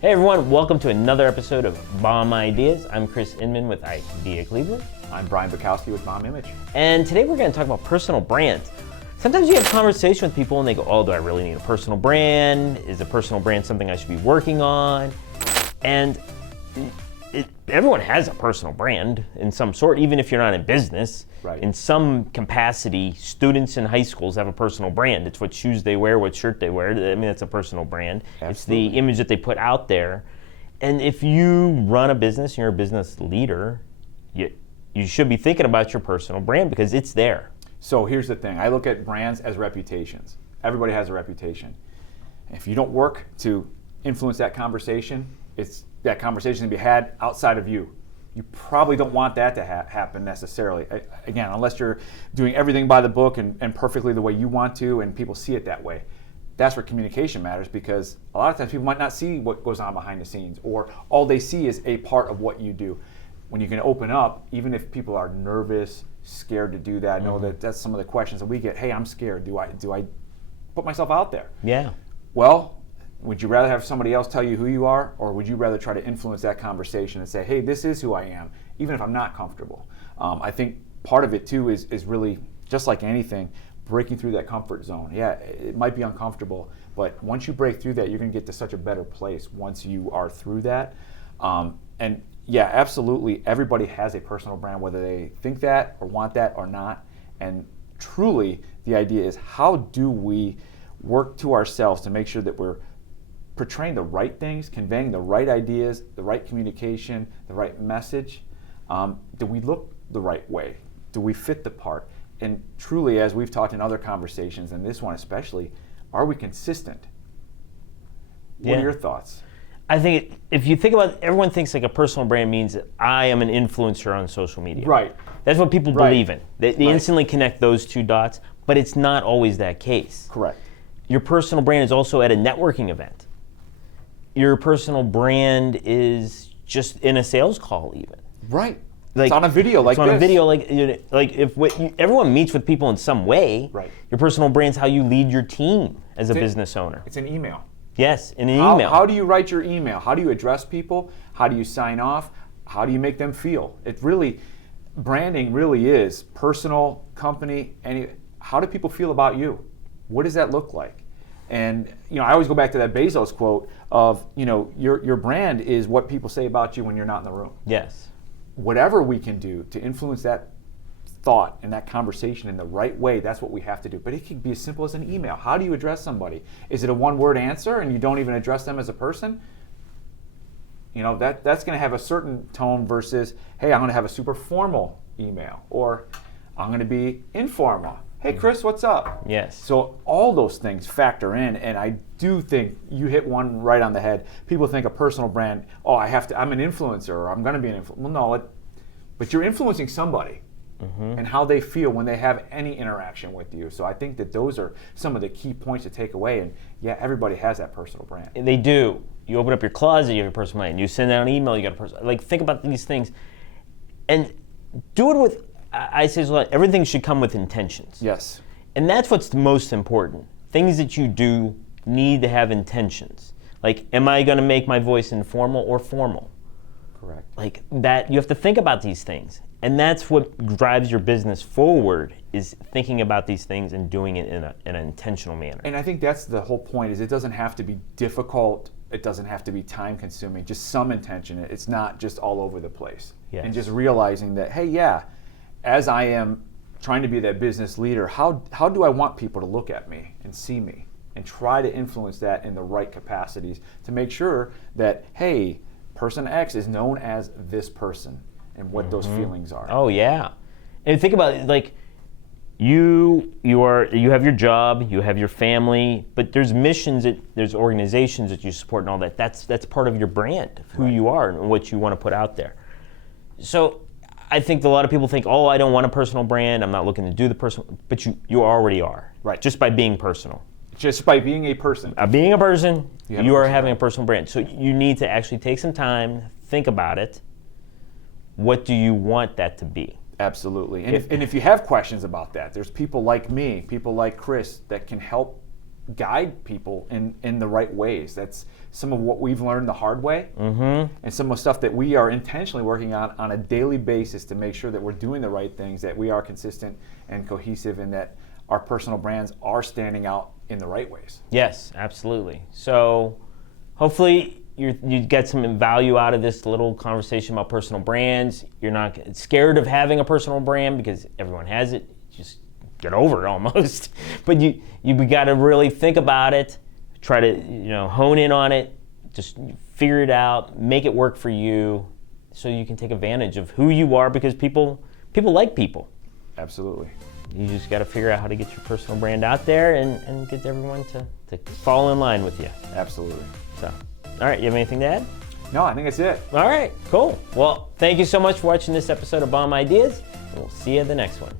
Hey everyone, welcome to another episode of Bomb Ideas. I'm Chris Inman with I.D.E.A. Cleveland. I'm Brian Bukowski with Bomb Image. And today we're going to talk about personal brands. Sometimes you have conversation with people and they go, oh, do I really need a personal brand? Is a personal brand something I should be working on? And everyone has a personal brand in some sort, even if you're not in business. Right. In some capacity, students in high schools have a personal brand. It's what shoes they wear, what shirt they wear. I mean, that's a personal brand. Absolutely. It's the image that they put out there. And if you run a business, and you're a business leader, you should be thinking about your personal brand because it's there. So here's the thing. I look at brands as reputations. Everybody has a reputation. If you don't work to influence that conversation, that conversation to be had outside of you. You probably don't want that to happen necessarily. Again, unless you're doing everything by the book and perfectly the way you want to and people see it that way. That's where communication matters, because a lot of times people might not see what goes on behind the scenes, or all they see is a part of what you do. When you can open up, even if people are nervous, scared to do that, I know that that's some of the questions that we get. Hey, I'm scared. Do I put myself out there? Yeah. Well, would you rather have somebody else tell you who you are, or would you rather try to influence that conversation and say, hey, this is who I am, even if I'm not comfortable? I think part of it too is really, just like anything, breaking through that comfort zone. Yeah, it might be uncomfortable, but once you break through that, you're going to get to such a better place once you are through that. And yeah, absolutely, everybody has a personal brand, whether they think that or want that or not. And truly, the idea is, how do we work to ourselves to make sure that we're portraying the right things, conveying the right ideas, the right communication, the right message? Do we look the right way? Do we fit the part? And truly, as we've talked in other conversations, and this one especially, are we consistent? What are your thoughts? I think if you think about it, everyone thinks like a personal brand means that I am an influencer on social media. Right. That's what people believe in. They Right. instantly connect those two dots, but it's not always that case. Correct. Your personal brand is also at a networking event. Your personal brand is just in a sales call even. Right. Like, it's on a video like it's on this. a video like if everyone meets with people in some way. Right. Your personal brand's how you lead your team as a business owner. It's an email. Yes, in an email. How do you write your email? How do you address people? How do you sign off? How do you make them feel? Branding really is personal, company, how do people feel about you? What does that look like? And I always go back to that Bezos quote of, your brand is what people say about you when you're not in the room. Yes. Whatever we can do to influence that thought and that conversation in the right way, that's what we have to do. But it can be as simple as an email. How do you address somebody? Is it a one-word answer and you don't even address them as a person? That's going to have a certain tone versus, hey, I'm going to have a super formal email, or I'm going to be informal. Hey, Chris, what's up? Yes. So all those things factor in, and I do think you hit one right on the head. People think a personal brand, I'm an influencer, or I'm going to be an influencer. Well, no, but you're influencing somebody. And how they feel when they have any interaction with you. So I think that those are some of the key points to take away. And yeah, everybody has that personal brand. They do. You open up your closet, you have a personal brand. You send out an email, you got a personal. Think about these things, and do it with. I say this a lot. Everything should come with intentions. Yes. And that's what's most important. Things that you do need to have intentions. Like, am I going to make my voice informal or formal? Correct. Like that, you have to think about these things. And that's what drives your business forward, is thinking about these things and doing it in an intentional manner. And I think that's the whole point, is it doesn't have to be difficult. It doesn't have to be time consuming, just some intention. It's not just all over the place. Yes. And just realizing that, hey, yeah, as I am trying to be that business leader, how do I want people to look at me and see me, and try to influence that in the right capacities to make sure that, hey, person X is known as this person, and what those feelings are. Oh yeah, and think about it, like you have your job, you have your family, but there's missions, there's organizations that you support and all that. That's part of your brand, of who you are and what you want to put out there. So I think a lot of people think, I don't want a personal brand. I'm not looking to do the personal, but you already are. Right. Just by being personal. Just by being a person. Being a person, you are having brand. a personal brand. So you need to actually take some time, think about it. What do you want that to be? Absolutely. And if you have questions about that, there's people like me, people like Chris, that can help guide people in the right ways. That's some of what we've learned the hard way, and some of the stuff that we are intentionally working on a daily basis to make sure that we're doing the right things, that we are consistent and cohesive, and that our personal brands are standing out in the right ways. Yes, absolutely. So hopefully you get some value out of this little conversation about personal brands. You're not scared of having a personal brand because everyone has it. Just get over it almost. But we got to really think about it. Try to hone in on it. Just figure it out. Make it work for you, so you can take advantage of who you are, because people like people. Absolutely. You just got to figure out how to get your personal brand out there and get everyone to fall in line with you. Absolutely. So, all right, you have anything to add? No, I think that's it. All right, cool. Well, thank you so much for watching this episode of Bomb Ideas, and we'll see you in the next one.